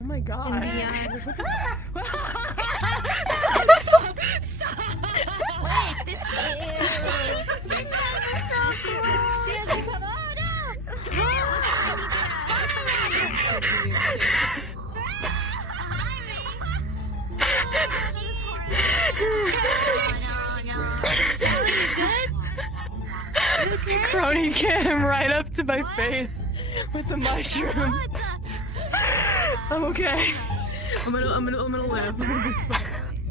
Oh my god. And beyond. Stop! Wait, the chill. This guy was so cool. She has a Crony came right up to my face with the mushroom. I'm okay. I'm gonna live. I'm gonna be fine.